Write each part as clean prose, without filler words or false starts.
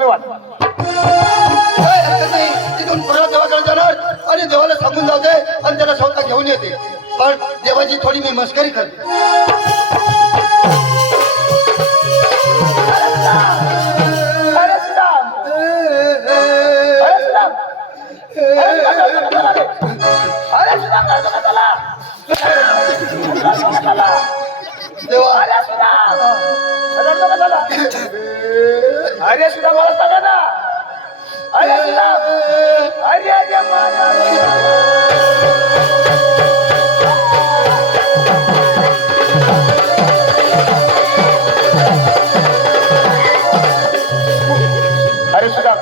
तुम्ही वाट. नाही तिथून परत देवाकडे जाणार आणि देवाला सांगून जाऊ दे आणि त्याला स्वतः घेऊन येते. पण देवाची थोडी मी मस्करी करते. देवा अरे सुद्धा मला सांगा ना. अरे सुद्धा अरे अरे अरे सुद्धा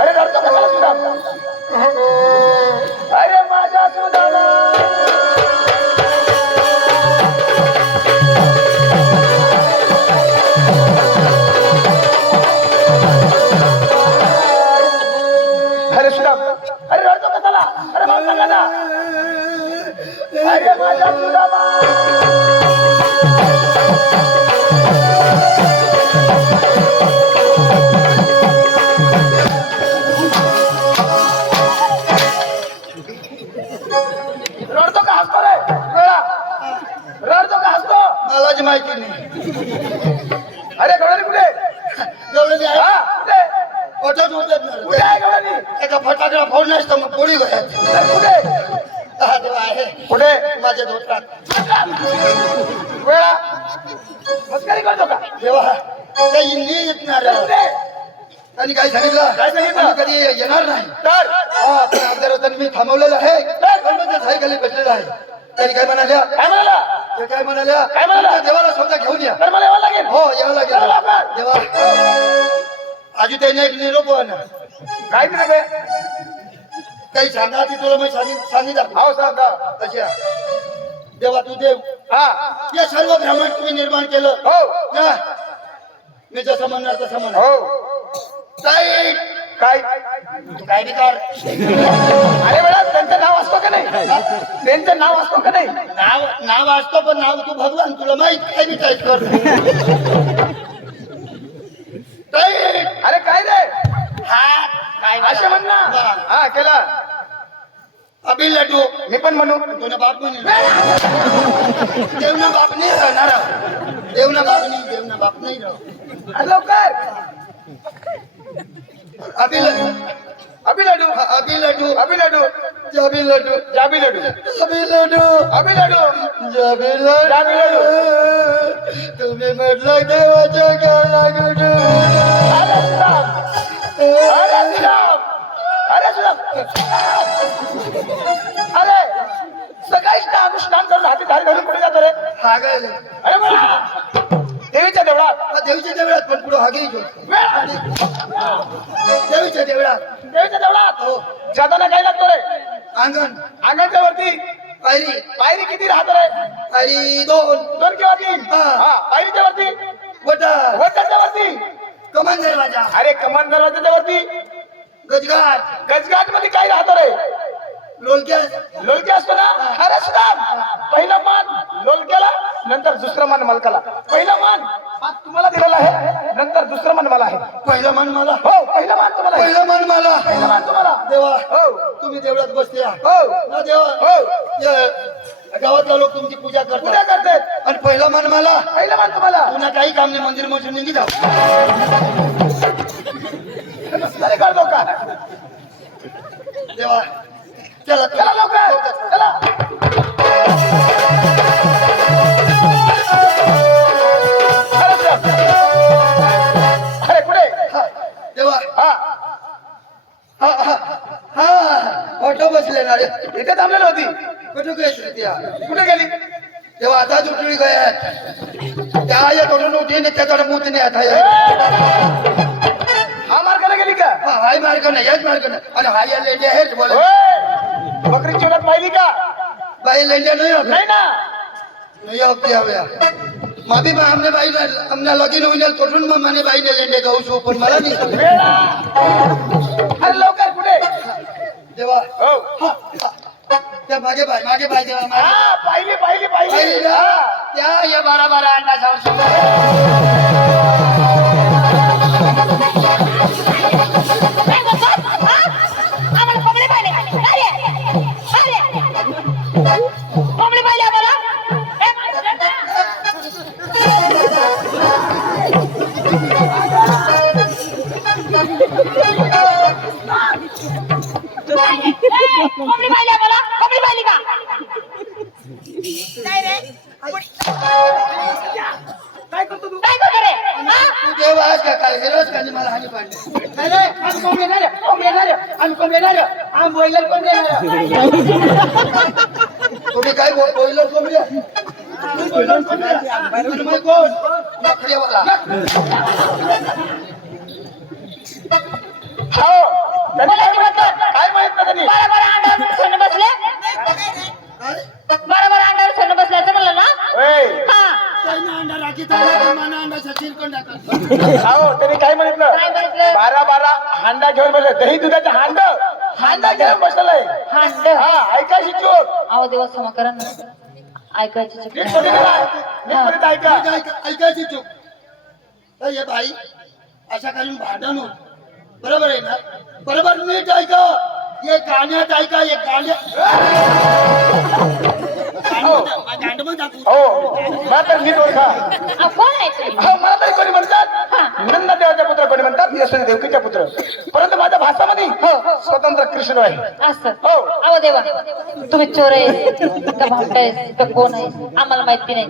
अरे रडतो का सुद्धा. अरे माझा सुद्धा अरे माझा सुदामा. रडतो का हसतो रे. रडतो का हसतो मलाच माहिती नाही. अरे गवळणी कुठे. गवळणी आहे कुठे होतात कुठे आहे गवळणी. एका फटाकडा फोन नसतं मग पोळी घ्यायची. कुठे हा देवा आहे कुठे माझ्या धोत्रात. वेळा मस्करी करतो का देवा काही हिंदी येणार आणि काय सांगितलं काय सांगितलं? आम्ही कधी येणार नाही. तर हा पण अर्ध्या रस्त्याने मी थांबवलेलं आहे. पण मग त्या सायकली बसलेला आहे. त्यांनी काय म्हणाल्या काय म्हणाला. ते काय म्हणाल्या काय म्हणाल्या? तुमच्या देवाला स्वतः घेऊन या. तर मला यावं लागेल. हो यावं लागेल. चला लवकर. देवा आजू त्याने एक निरोप आणा. काय दिलं काय काही सांगा ती तुला मी सांगितलं हो सांगा. कशा देवा तू देव हा या सर्व ब्राह्मण तुम्ही निर्माण केलं. हो ना मी जसं म्हणणार तसं म्हणा. हो काय काय तू काय बिकार अरे बेटा त्यांचं नाव असतो का नाही. त्यांचं नाव असतो का नाही. नाव असतो पण नाव तू भगवान तुला माहित काय बी टाईप कर. अरे काय रे हा काय असे म्हण ना. हा केला अभि लड्डू मी पण म्हणू. तुला बाप म्हणे देवना बाप नाही राहणार. देवना बाप नाही राह. अरे लवकर अभि लड्डू अभि लाडू अभि लड्डू अभि लाडू जाबी लड्डू जाबी लाडू अभि लड्डू अभि लाडू जाबी लड्डू जाबी लाडू. तुम्ही म्हटलं देवाच्या काळा गुडू. अरे सुदाम अरे सुदाम अरे सुदाम अरे सकाळी स्नान करून हाती धार घालून कुठे जातो रे. हा काय अरे बा देवीच्या देवळात. देवीच्या देवळात पण पुढं हा घेऊ देवीच्या देवळात देवीच्या देवळात हो जाताना काय लागतो रे. अंगण अंगणच्या वरती पायरी पायरी किती राहतो रे. पायरी दोन दोन किंवा तीन. हा. पायरीच्या वरती वटा वटाच्या वरती. कमान दरवाजा अरे कमान दरवाजाच्या वरती गजघाट गजघाट मध्ये काय राहतो रे. लोलक्या लोलके असतो ना. अरे सुदाम पहिला मान लोलक्याला नंतर दुसरा मान मलकाला. पहिला मान आज तुम्हाला दिलेला आहे नंतर दुसरा मान मला आहे. पहिला मान मला हो पहिला मान तुम्हाला आहे. पहिला मान मला पहिला मान तुम्हाला. देवा हो तुम्ही देवळात बसते या. हो ना देवा हो या गावातला लोक तुमची पूजा पुण्या करतात करतात. आणि पहिला मान मला पहिला मान तुम्हाला. पुन्हा काही काम नाही मंदिर मशीन निघी जाऊ. तरी करतो का देवा चला चला लवकर चला. अरे सुदाम. अरे कुठे देवा हा हा हा हा ऑटो बसले ना रे इथे थांबलेली होती. कुठं काय त्या कुठे गेली. तेव्हा आता उठली गया त्या या तोडून उठीने त्याच्याकडे मूत नाही आता हा मार्गाने गेली का. हाय मार्ग नाही याच मार्ग नाही आणि हाय या लेंड्या हेच बोला ओय, बकरी चिवण्यात पाहिली का. बाई लेंड्या नाही होत नाही ना. नहीं होती हव्या माबी बा हमने बाई हमने लगीन होईल तोडून मग माने बाईने लेंडे गाऊ शो पण मला नाही समजलं. वेळा. अरे लवकर कुठे. देवा हो हा, हा. त्या मागे बाई देवा मागे हा पाहिली पाहिली पाहिली पाहिली. ना? हा. त्या या 12 अंडा जाऊ शकतो कोंबडी पाहिली मला कोंबडी पाहिली का काय रे काय करतो तू काय करतो रे हा? तू देव आहेस का काय गेलोस का मला हानी पाडली नाही रे आम्ही कोंबडी नाही रे कोंबडी नाही रे आम्ही कोंबडी नाही रे आम्ही बॉयलर कोंबडी नाही रे तुम्ही काय बोललो कोंबड्या बॉयलर कोंबडी आहे. आणि मग कोण नखरेवाला हो त्यांनी काय म्हटलं काय माहित ना त्यांनी बरं बरं अंड्यावर सोनं बसले काय? बरं बरं अंड्यावर सोनं बसले असं म्हणलं ना ओय हा त्यानं अंडा राखीत आणला, माना अंडाचा चिरकण टाकला. हो त्यांनी काय म्हटलं काय म्हटलं? 12 हांडा घेऊन बसले दही दुधाचा हांडा घेऊन बसलाय हांड हा ऐकायची चूक आहो देवा क्षमा करा ना ऐकायची चूक नीट कोणी करा नीट कोणी ऐका ऐकायची चूक तर हे बाई अशा काही भांडण होत बरोबर आहे ना बरोबर नीट ऐका हे गाण्यात ऐका हे गांडमध्ये दाखवू हो मला तर नीट ओळखा अहो, कोण आहे तुम्ही हो मला तरी कोणी म्हणतात नंददेवाचा पुत्र कोणी म्हणतात यशोदा देवकीचा पुत्र परंतु माझ्या भाषामध्ये स्वतंत्र कृष्ण आहे असं हो अहो देवा तुम्ही चोर आहे का भामटा आहे का कोण आहे आम्हाला माहिती नाही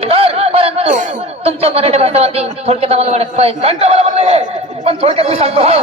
परंतु तुमच्या मराठी भाषेमध्ये थोडक्यात आम्हाला ओळख पाहिजे घंटा मला म्हणलं हे पण थोडक्यात मी सांगतो हो